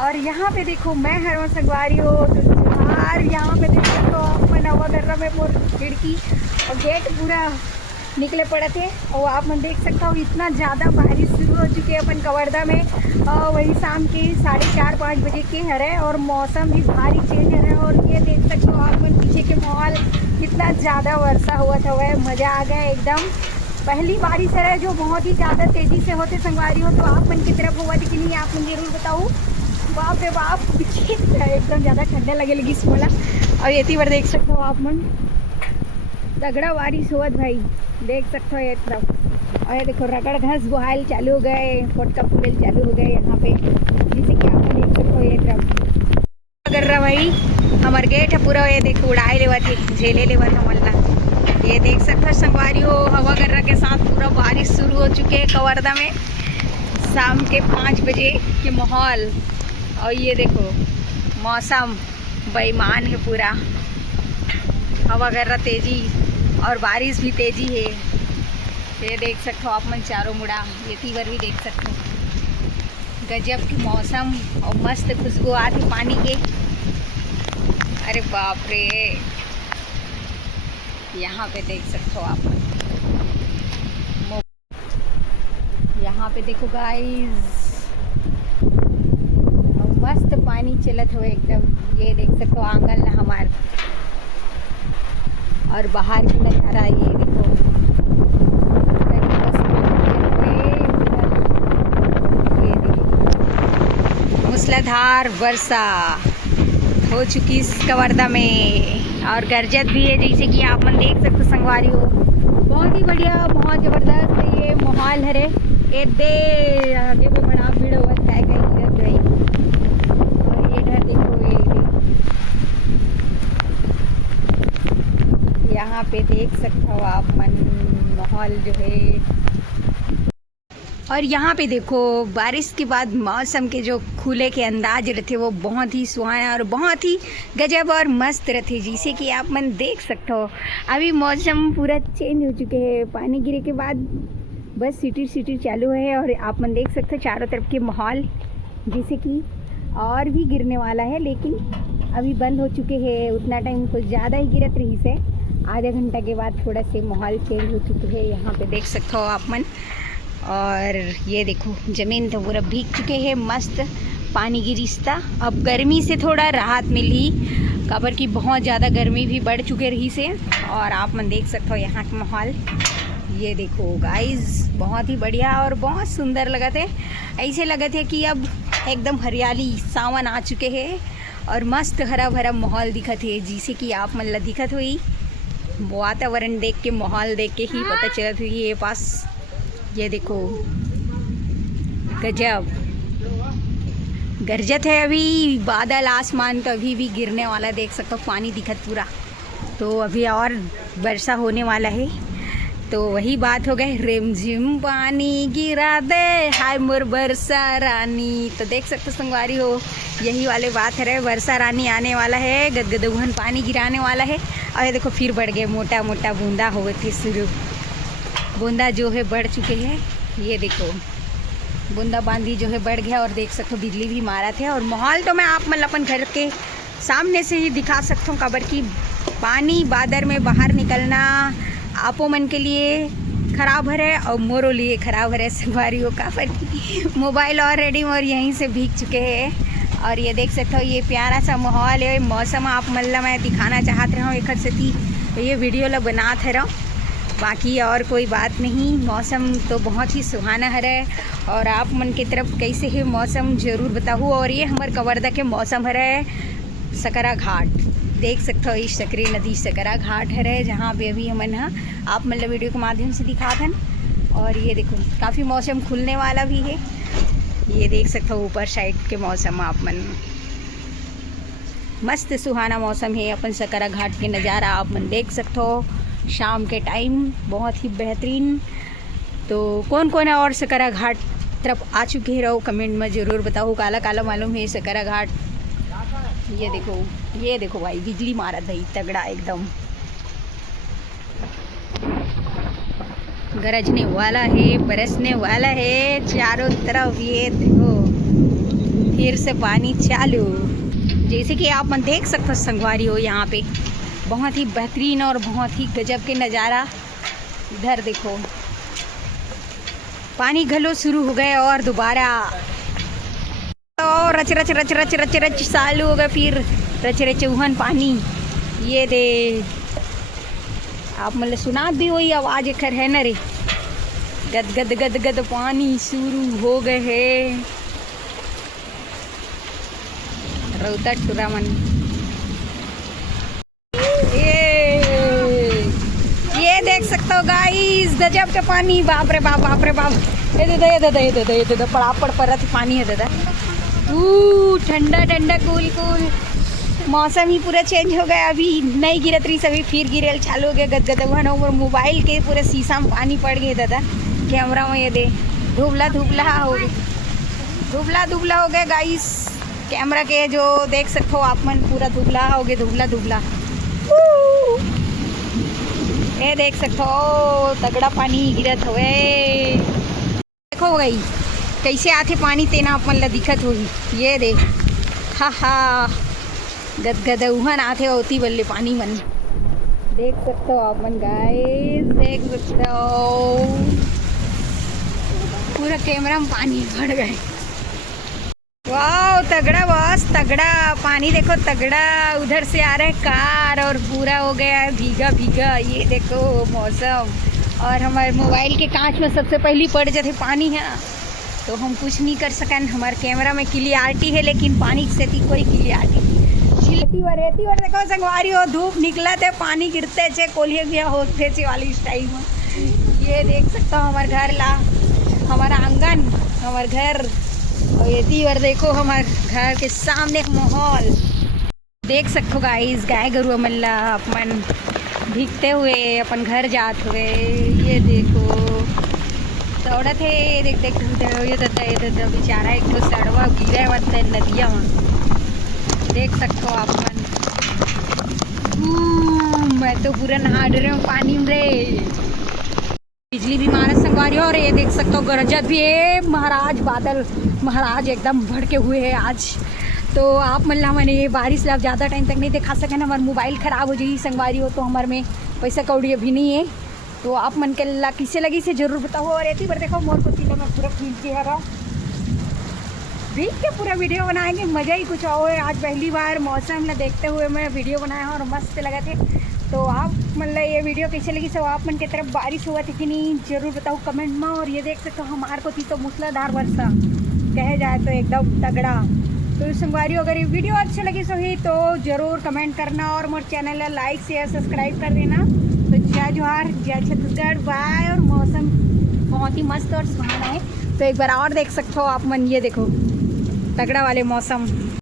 और यहाँ पे देखो मैं हरवा संगवारी हो तो यार यहाँ पे देखो तो अपन हवा कर रहा मैं मोर खिड़की और गेट पूरा निकले पड़े थे और आप मन देख सकता हो इतना ज़्यादा बारिश शुरू हो चुकी है अपन कवर्धा में। वही शाम के 4:30-5 बजे के है और मौसम भी भारी चेंज है। और ये देख सकते हो आप मन पीछे के माहौल कितना ज़्यादा वर्षा हुआ था वह मज़ा आ गया एकदम। पहली बारिश है जो बहुत ही ज़्यादा तेज़ी से होते संगवारी हो। तो आप मन की तरफ हुआ थी कि नहीं आप मन जरूर बताओ। बाप रे बाप एकदम ज़्यादा ठंडा लगे लगी इसमें। और ये बार देख सकते हो आप मन तगड़ा बारिश हुआ भाई देख सकते हो ये तरफ। और ये देखो रगड़ घास बुहाल चालू हो गए, फोटका फूल चालू हो गए यहाँ पे, जैसे कि आप देख सकते हो ये तरफ कर रहा भाई हमारे गेट है पूरा। ये देखो उड़ाए लेवा थे झेले लेवा था मल्ला। ये देख सकते हो संगवारी हो हवा गर्रा के साथ पूरा बारिश शुरू हो चुके है कवर्धा में शाम के 5 बजे के माहौल। और ये देखो मौसम बेईमान है पूरा, हवा गर्रा तेजी और बारिश भी तेजी है। ये देख सकते हो आप मन चारों मुड़ा ये तीवर भी देख सकते हो गजब की मौसम और मस्त खुशबू आती पानी के। अरे बाप रे यहाँ पे देख सकते हो आप यहाँ पे देखो गाइस मस्त पानी चलत हो एकदम। ये देख सकते हो आंगन ना हमार और बाहर की नज़ारा ये देखो मूसलाधार वर्षा हो चुकी इस कवर्धा में और गरजत भी है जैसे कि आप मन देख सकते संगवारी हो। बहुत ही बढ़िया बहुत ज़बरदस्त ये माहौल है। ये दे आगे में बड़ा भीड़ हुआ है कहीं और ये घर देखो ये यहाँ पे देख सकते हो आप मन माहौल जो है। और यहाँ पे देखो बारिश के बाद मौसम के जो खुले के अंदाज रहते वो बहुत ही सुहाना और बहुत ही गजब और मस्त रहते जिसे कि आप मन देख सकते हो। अभी मौसम पूरा चेंज हो चुके हैं, पानी गिरे के बाद बस सिटी चालू है और आप मन देख सकते हो चारों तरफ के माहौल जैसे कि और भी गिरने वाला है लेकिन अभी बंद हो चुके हैं। उतना टाइम कुछ ज़्यादा ही गिरत रही से आधे घंटा के बाद थोड़ा से माहौल चेंज हो चुके हैं यहाँ पे देख सकते हो आप मन। और ये देखो ज़मीन तो पूरा भीग चुके हैं मस्त पानी की रिश्ता। अब गर्मी से थोड़ा राहत मिली काबर की बहुत ज़्यादा गर्मी भी बढ़ चुके रही से। और आप मन देख सकते हो यहाँ का माहौल ये देखो गाइस बहुत ही बढ़िया और बहुत सुंदर लगा थे। ऐसे लगा थे कि अब एकदम हरियाली सावन आ चुके हैं और मस्त हरा भरा माहौल दिखत है जिसे कि आप मन ला दिखत हुई। वातावरण देख के माहौल देख के ही पता चलत हुई ये पास ये देखो गजब गरजत है। अभी बादल आसमान तो अभी भी गिरने वाला देख सकते हो पानी दिखत पूरा। तो अभी और वर्षा होने वाला है। तो वही बात हो गई रिमझिम पानी गिरा दे हाय मोर वर्षा रानी। तो देख सकते हो संगवारी हो यही वाले बात है वर्षा रानी आने वाला है गदगदुहन पानी गिराने वाला है। और ये देखो फिर बढ़ गए मोटा मोटा बूंदा हो गई शुरू बूंदा जो है बढ़ चुके हैं। ये देखो बूंदा बांदी जो है बढ़ गया और देख सकते हो बिजली भी मारा थे। और माहौल तो मैं आप मतलब अपन घर के सामने से ही दिखा सकता हूँ काबर की पानी बादर में बाहर निकलना आपो मन के लिए ख़राब है और मोरो लिए ख़राब है संगवारी हो काबर की मोबाइल ऑलरेडी और यहीं से भीग चुके हैं। और ये देख सकते हो ये प्यारा सा माहौल है मौसम आप मतलब मैं दिखाना चाहते रहा हूँ एक से थी तो ये वीडियो ला बनाते रहा बाकी और कोई बात नहीं। मौसम तो बहुत ही सुहाना है और आप मन की तरफ कैसे है मौसम ज़रूर बताओ। और ये हमारे कवर्धा के मौसम है सकरा घाट देख सकते हो इस सकरी नदी सकरा घाट है जहाँ पे अभी हमन आप मतलब वीडियो के माध्यम से दिखाते हैं। और ये देखो काफ़ी मौसम खुलने वाला भी है ये देख सकते हो ऊपर साइड के मौसम आप मन मस्त सुहाना मौसम है। अपन सकरा घाट के नज़ारा आप मन देख सकते हो शाम के टाइम बहुत ही बेहतरीन। तो कौन कौन है और सकरा घाट तरफ आ चुके रहो कमेंट में ज़रूर बताओ। काला काला मालूम है सकरा घाट। ये देखो भाई बिजली मारा था तगड़ा एकदम गरजने वाला है बरसने वाला है चारों तरफ। ये देखो फिर से पानी चालू। जैसे कि आप मन देख सकते हो संगवारी हो, यहाँ पे बहुत ही बेहतरीन और बहुत ही गजब के नज़ारा। इधर देखो पानी घलो शुरू हो गए और दोबारा और रच रच रच रच रच रच चालू हो गए, फिर रच रच उहन पानी। ये दे आप मतलब सुना भी हुई आवाज़ एक है न रे, गद गद गद गद पानी शुरू हो गए है। रौता टुरा मन ये देख सकते हो गाइस, गजब के पानी। बाप रे बाप, बाप रे बाप। ये दादा ये दादा ये दादा ये दादा पड़ापड़ परत पानी है दादा। ठंडा ठंडा कूल कूल। मौसम ही पूरा चेंज हो गया। अभी नहीं गिरत रही, सभी फिर गिरेल चालू हो गया। गदगद और मोबाइल के पूरे शीशा में पानी पड़ गए दादा। कैमरा में ये दे धुबला धुबला हो गया, धुबला धुबला हो गया गाइस। कैमरा के जो देख सकते हो आप मन, पूरा धुबला हो गया, धुबला धुबला। ये देख सकते हो तगड़ा पानी गिरत हुए। देखो गई कैसे आथे पानी, तेना अपन ला दिखत होगी। ये देख हा हा गदगद उहन आथे होती बल्ले पानी मन। देख सकते हो आप मन गाइस, देख सकते हो पूरा कैमरा में पानी भर गए। वाह तगड़ा बॉस, तगड़ा पानी देखो, तगड़ा। उधर से आ रहा है कार और पूरा हो गया भीगा भीगा। ये देखो मौसम, और हमारे मोबाइल के कांच में सबसे पहली पड़ जाते पानी है, तो हम कुछ नहीं कर सकन। हमारे कैमरा में क्लियरिटी है, लेकिन पानी से कोई क्लियरिटी रेती और देखो संगवारी हो, धूप निकला थे, पानी गिरते थे, कोलिए भी होते थे वाली इस टाइम में। ये देख सकता हूँ हमारे घर ला, हमारा आंगन, हमारे घर। और ये तीवर देखो हमारे घर के सामने माहौल देख सकते हो गाइस। गाय गरुआ मल्ला अपन भीगते हुए अपन घर जाते हुए। ये देखो दौड़त है, देख देख ये दादा बेचारा एक तो सड़वा गिरा मत नदिया में। देख सकते हो आप मन। मैं तो पूरा नहा रही हूँ पानी में रे। बिजली भी मारा संगवारी। और ये देख सकते हो गरजत भी है। महाराज बादल महाराज एकदम भड़के हुए हैं आज। तो आप मल्ला मैंने ये बारिश ला ज़्यादा टाइम तक नहीं दिखा सके ना, हमारा मोबाइल ख़राब हो जाएगी संगवारी हो, तो हमारे में पैसा कौड़ी अभी नहीं है। तो आप मन के ला किसे लगी से जरूर बताओ। और ऐसी बार देखो मोर को तिला में पूरा खींच के आ रहा, भीग के पूरा वीडियो बनाएंगे, मज़ा ही कुछ और है। आज पहली बार मौसम ला देखते हुए मैं वीडियो बनाया और मस्त लगा थे। तो आप मतलब ये वीडियो कैसे लगी सब आप मन की तरफ बारिश हुआ थी कि नहीं जरूर बताओ कमेंट में। और ये देख सकते हो हमारे को थी तो मूसलाधार वर्षा कहे जाए तो एकदम तगड़ा। तो संगवारी अगर ये वीडियो अच्छी लगी सही तो ज़रूर कमेंट करना, और मोर चैनल ला लाइक शेयर सब्सक्राइब कर देना। तो जय जोहार, जय छत्तीसगढ़, बाय। और मौसम बहुत ही मस्त और सुहाना है। तो एक बार और देख सकते हो आप मन, ये देखो तगड़ा वाले मौसम।